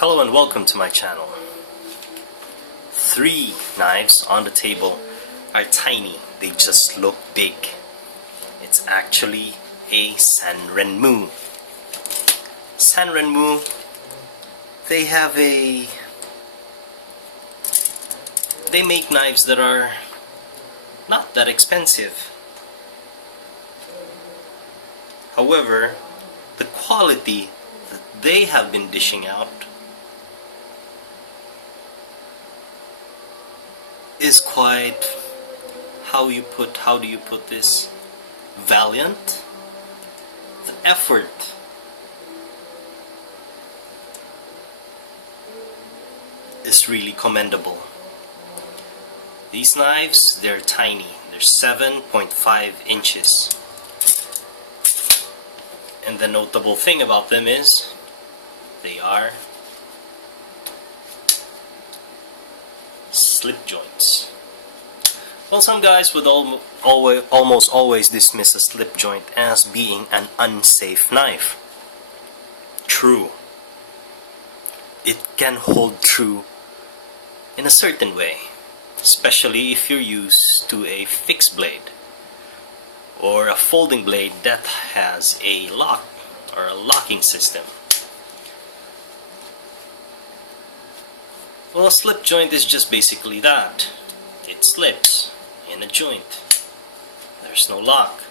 Hello and welcome to my channel. 3 knives on the table are tiny, they just look big. It's actually a Sanrenmu. Sanrenmu, they make knives that are not that expensive. However, the quality that they have been dishing out is quite, how do you put this, valiant. The effort is really commendable. These knives, they're tiny, they're 7.5 inches. And the notable thing about them is they are slip joints. Well, some guys would almost always dismiss a slip joint as being an unsafe knife. True. It can hold true in a certain way, especially if you're used to a fixed blade or a folding blade that has a lock or a locking system. Well, a slip joint is just basically that. It slips in a joint. There's no lock.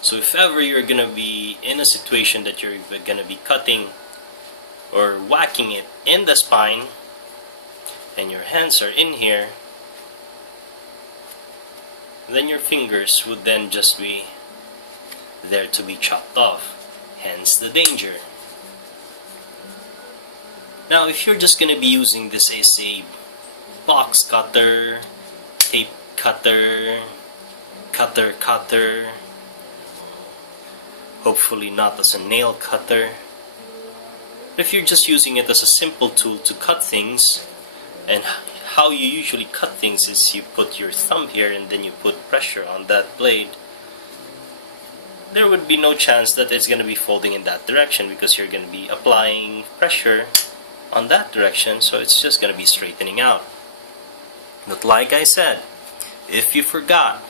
So if ever you're gonna be in a situation that you're gonna be cutting or whacking it in the spine and your hands are in here, then your fingers would then just be there to be chopped off. Hence the danger. Now, if you're just going to be using this as a box cutter, tape cutter, cutter, hopefully not as a nail cutter. If you're just using it as a simple tool to cut things, and how you usually cut things is you put your thumb here and then you put pressure on that blade, there would be no chance that it's going to be folding in that direction because you're going to be applying pressure on that direction, so it's just going to be straightening out. But like I said, if you forgot,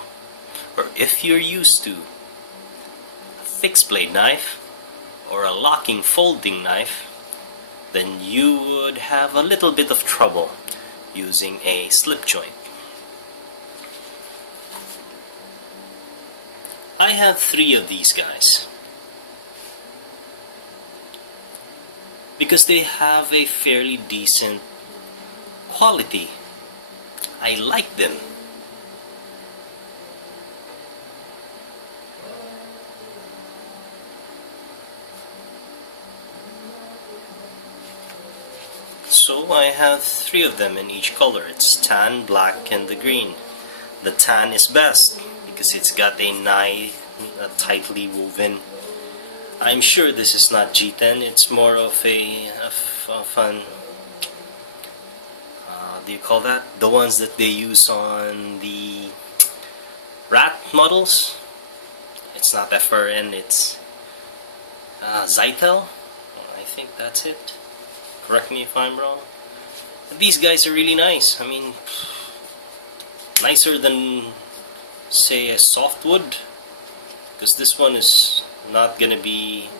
or if you're used to a fixed blade knife or a locking folding knife, then you would have a little bit of trouble using a slip joint. I have 3 of these guys because they have a fairly decent quality. I like them. So I have 3 of them in each color. It's tan, black, and the green. The tan is best because it's got a tightly woven. I'm sure this is not G10. It's more of a fun. Do you call that? The ones that they use on the rat models. It's not FRN. It's Zytel. I think that's it. Correct me if I'm wrong. These guys are really nice. I mean, nicer than, say, a softwood, because this one is not gonna be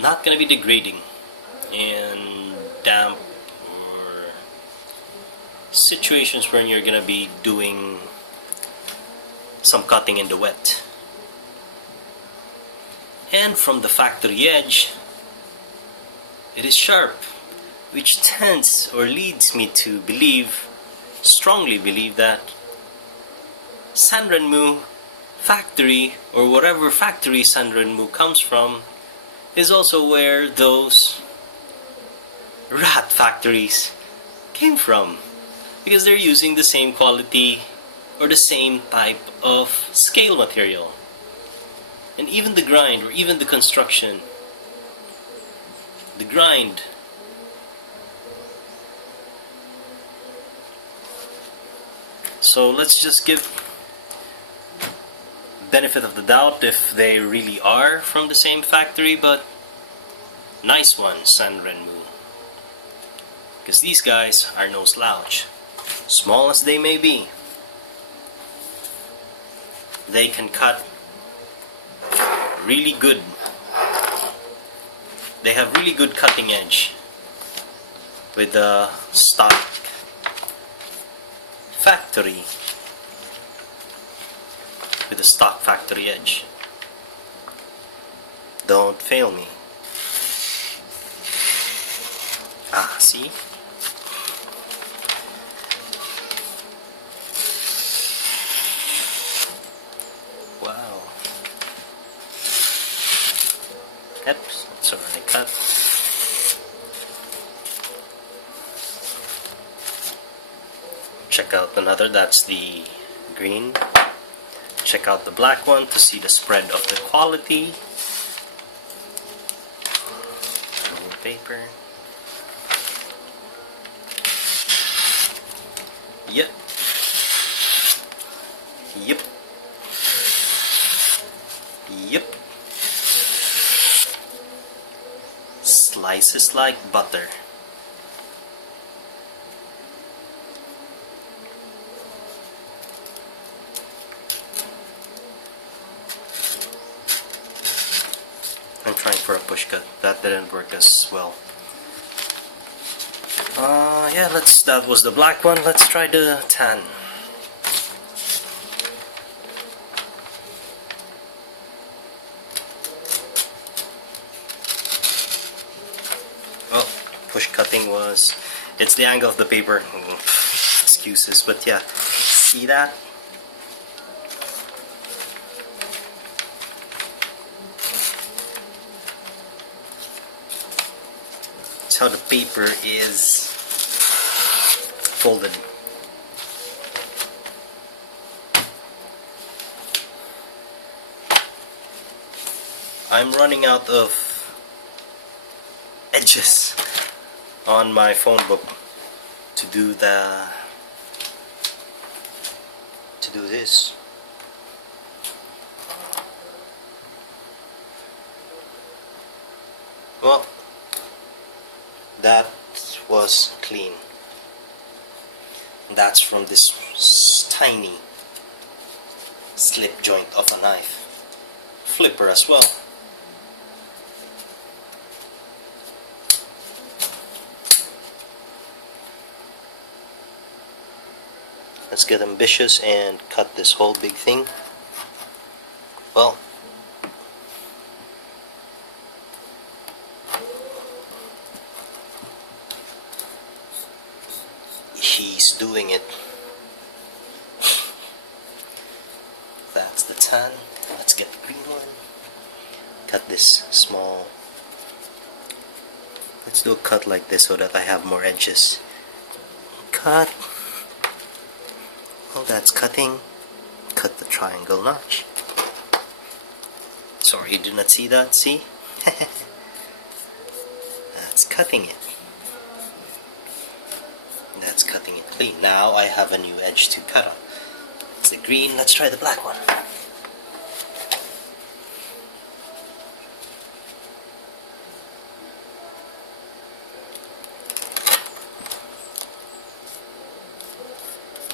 degrading in damp or situations where you're gonna be doing some cutting in the wet. And from the factory edge, it is sharp, which tends or leads me to strongly believe that Sanrenmu factory, or whatever factory Sanrenmu comes from, is also where those rat factories came from, because they're using the same quality or the same type of scale material. And even the grind, or even the construction, the grind So let's just give benefit of the doubt if they really are from the same factory, but Nice one, Sanrenmu. Because these guys are no slouch. Small as they may be, they can cut really good. They have really good cutting edge with the stock factory edge. Don't fail me. Ah, see? Wow. Oops, sorry, I cut. Check out another, that's the green. Check out the black one to see the spread of the quality. Roll paper. Yep. Yep. Yep. Slices like butter. I'm trying for a push cut. That didn't work as well. Yeah, that was the black one. Let's try the tan. Well, push cutting was, it's the angle of the paper. Excuses, but yeah, see that? That's how the paper is folded. I'm running out of edges on my phone book to do this. Well, that was clean. That's from this tiny slip joint of a knife. Flipper as well. Let's get ambitious and cut this whole big thing. Well, he's doing it. That's the tan. Let's get the green one. Cut this small. Let's do a cut like this so that I have more edges. Cut. Oh, that's cutting. Cut the triangle notch. Sorry, you did not see that, see? That's cutting it. That's cutting it clean. Now I have a new edge to cut on. It's the green, let's try the black one.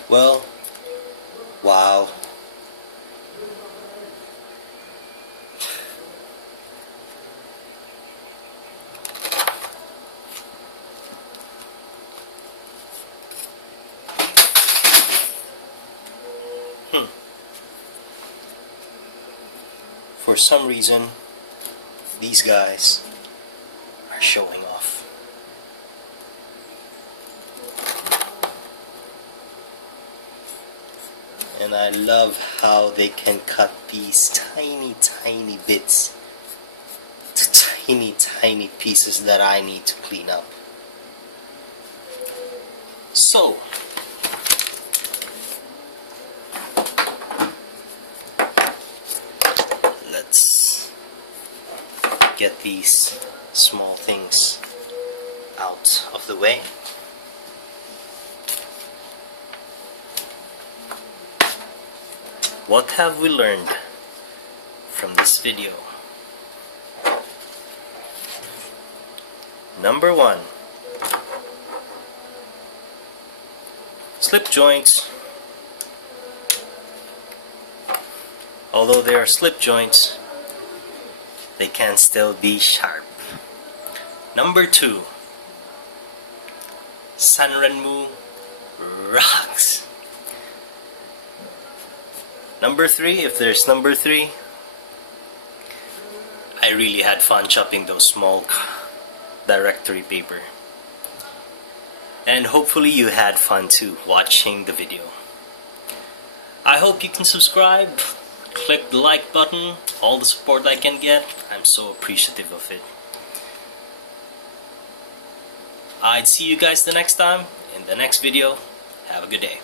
Well, wow. For some reason, these guys are showing off. And I love how they can cut these tiny bits to tiny pieces that I need to clean up. So, let's get these small things out of the way. What have we learned from this video? Number 1. Slip joints. Although they are slip joints, they can still be sharp. Number 2. Sanrenmu rocks. Number 3, if there's number 3, I really had fun chopping those small directory paper. And hopefully you had fun too watching the video. I hope you can subscribe, click the like button, all the support I can get. I'm so appreciative of it. I'd see you guys the next time in the next video. Have a good day.